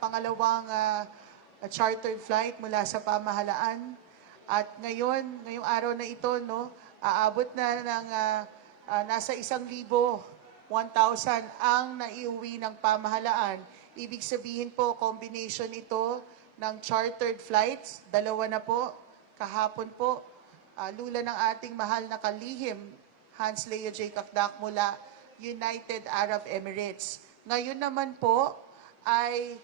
pangalawang chartered flight mula sa pamahalaan. At ngayong araw na ito, no, aabot na ng nasa 1,000, 1,000 ang naiuwi ng pamahalaan. Ibig sabihin po, combination ito ng chartered flights, 2 na po, kahapon po, lula ng ating mahal na kalihim, Hans Leo J. Kakdak mula United Arab Emirates. Ngayon naman po ay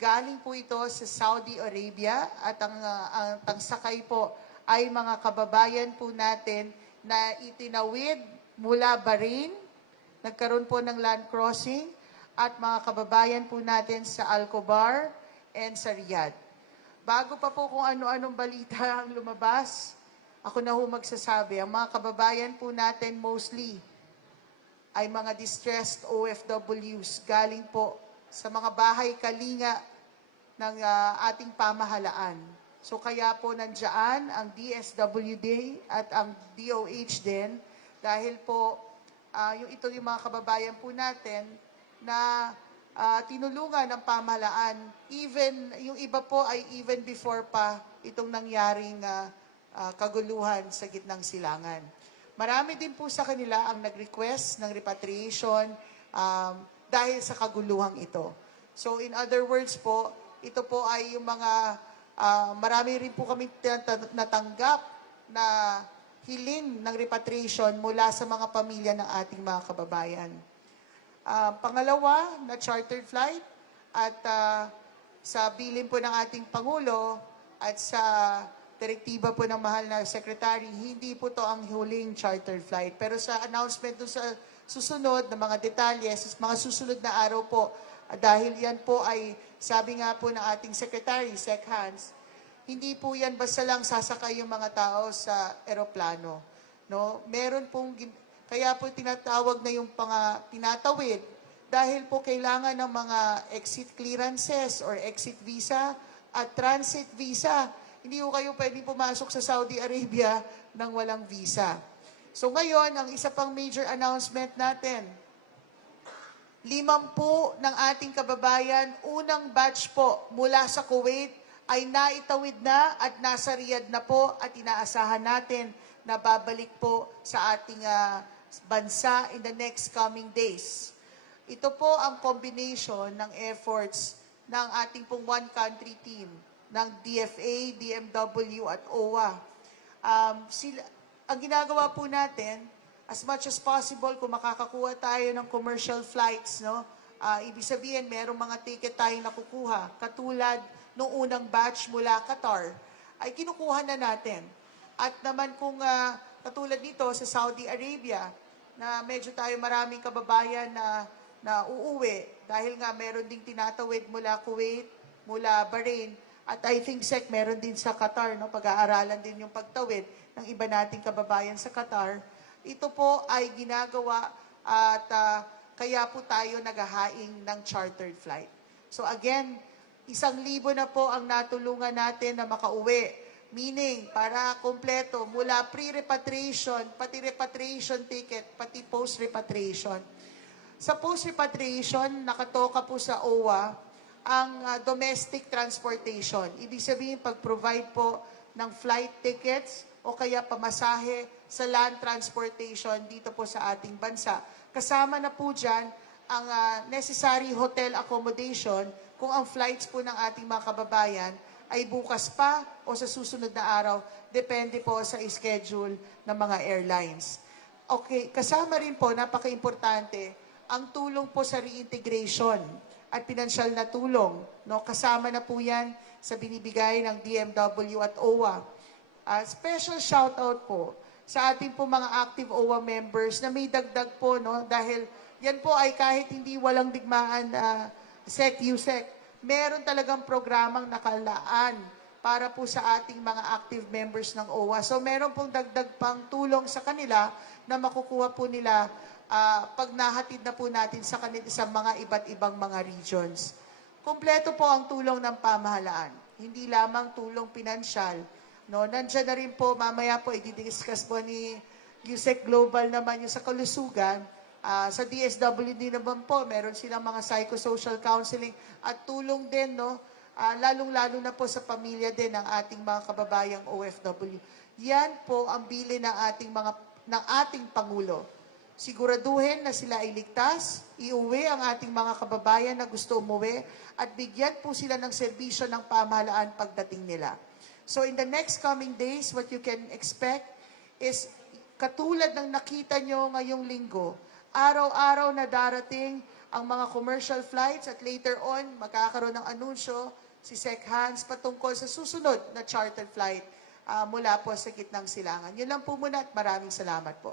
galing po ito sa Saudi Arabia at ang sakay po ay mga kababayan po natin na itinawid mula Bahrain, nagkaroon po ng land crossing, at mga kababayan po natin sa Al-Khobar and sa Riyadh. Bago pa po kung ano-anong balita ang lumabas, ako na ho magsasabi, ang mga kababayan po natin mostly ay mga distressed OFWs galing po sa mga bahay kalinga ng ating pamahalaan. So kaya po nandiyan ang DSWD at ang DOH din dahil po yung mga kababayan po natin na tinulungan ng pamahalaan. Even, yung iba po ay even before pa itong nangyaring kaguluhan sa gitnang silangan. Marami din po sa kanila ang nag-request ng repatriation dahil sa kaguluhang ito. So in other words po, ito po ay yung mga, marami rin po kami natanggap na hiling ng repatriation mula sa mga pamilya ng ating mga kababayan. Pangalawa na chartered flight at sa bilin po ng ating Pangulo at sa direktiba po ng mahal na Secretary, hindi po to ang huling chartered flight. Pero sa announcement doon sa susunod na mga detalye, sa mga susunod na araw po, dahil yan po ay, sabi nga po ng ating Secretary, Sec Hans, hindi po yan basta lang sasakay yung mga tao sa eroplano. No? Meron pong, kaya po tinatawag na yung tinatawid dahil po kailangan ng mga exit clearances or exit visa at transit visa. Hindi po kayo pwedeng pumasok sa Saudi Arabia nang walang visa. So ngayon, ang isa pang major announcement natin, 50 ng ating kababayan, unang batch po mula sa Kuwait ay naitawid na at nasa Riyadh na po at inaasahan natin na babalik po sa ating bansa in the next coming days. Ito po ang combination ng efforts ng ating pong one country team, ng DFA, DMW at OWA. Ang ginagawa po natin, as much as possible, kung makakakuha tayo ng commercial flights, no? Ibig sabihin, merong mga ticket tayong nakukuha. Katulad nung unang batch mula Qatar, ay kinukuha na natin. At naman kung katulad dito sa Saudi Arabia, na medyo tayo maraming kababayan na uuwi, dahil nga meron ding tinatawid mula Kuwait, mula Bahrain, at I think, Sec, meron din sa Qatar, no? Pag-aaralan din yung pagtawid ng iba nating kababayan sa Qatar. Ito po ay ginagawa at kaya po tayo naghahaing ng chartered flight. So again, 1,000 na po ang natulungan natin na makauwi. Meaning, para kompleto, mula pre-repatriation, pati repatriation ticket, pati post-repatriation. Sa post-repatriation, nakatoka po sa OWA ang domestic transportation. Ibig sabihin, pag-provide po ng flight tickets o kaya pamasahe sa land transportation dito po sa ating bansa. Kasama na po dyan ang necessary hotel accommodation kung ang flights po ng ating mga kababayan ay bukas pa o sa susunod na araw, depende po sa schedule ng mga airlines. Okay, kasama rin po, napaka-importante, ang tulong po sa reintegration at pinansyal na tulong. No? Kasama na po yan sa binibigay ng DMW at OWA. Special shout-out po sa ating po mga active OWA members na may dagdag po, no? Dahil yan po ay kahit hindi walang digmaan SEC, USEC, meron talagang programang nakalaan para po sa ating mga active members ng OWA. So meron pong dagdag pang tulong sa kanila na makukuha po nila pag nahatid na po natin sa mga iba't ibang mga regions. Kompleto po ang tulong ng pamahalaan. Hindi lamang tulong pinansyal. No, nandiyan na rin po, mamaya po i-discuss po ni USEC Global naman yung sa kalusugan Sa DSWD naman po, meron silang mga psychosocial counseling at tulong din, no? Lalong-lalo na po sa pamilya din ng ating mga kababayang OFW. Yan po ang bili ng ating Pangulo. Siguraduhin na sila ay ligtas, iuwi ang ating mga kababayan na gusto umuwi at bigyan po sila ng serbisyo ng pamahalaan pagdating nila. So in the next coming days, what you can expect is katulad ng nakita nyo ngayong linggo, araw-araw na darating ang mga commercial flights at later on, magkakaroon ng anunsyo si Sec Hans patungkol sa susunod na charter flight mula po sa Gitnang Silangan. Yun lang po muna at maraming salamat po.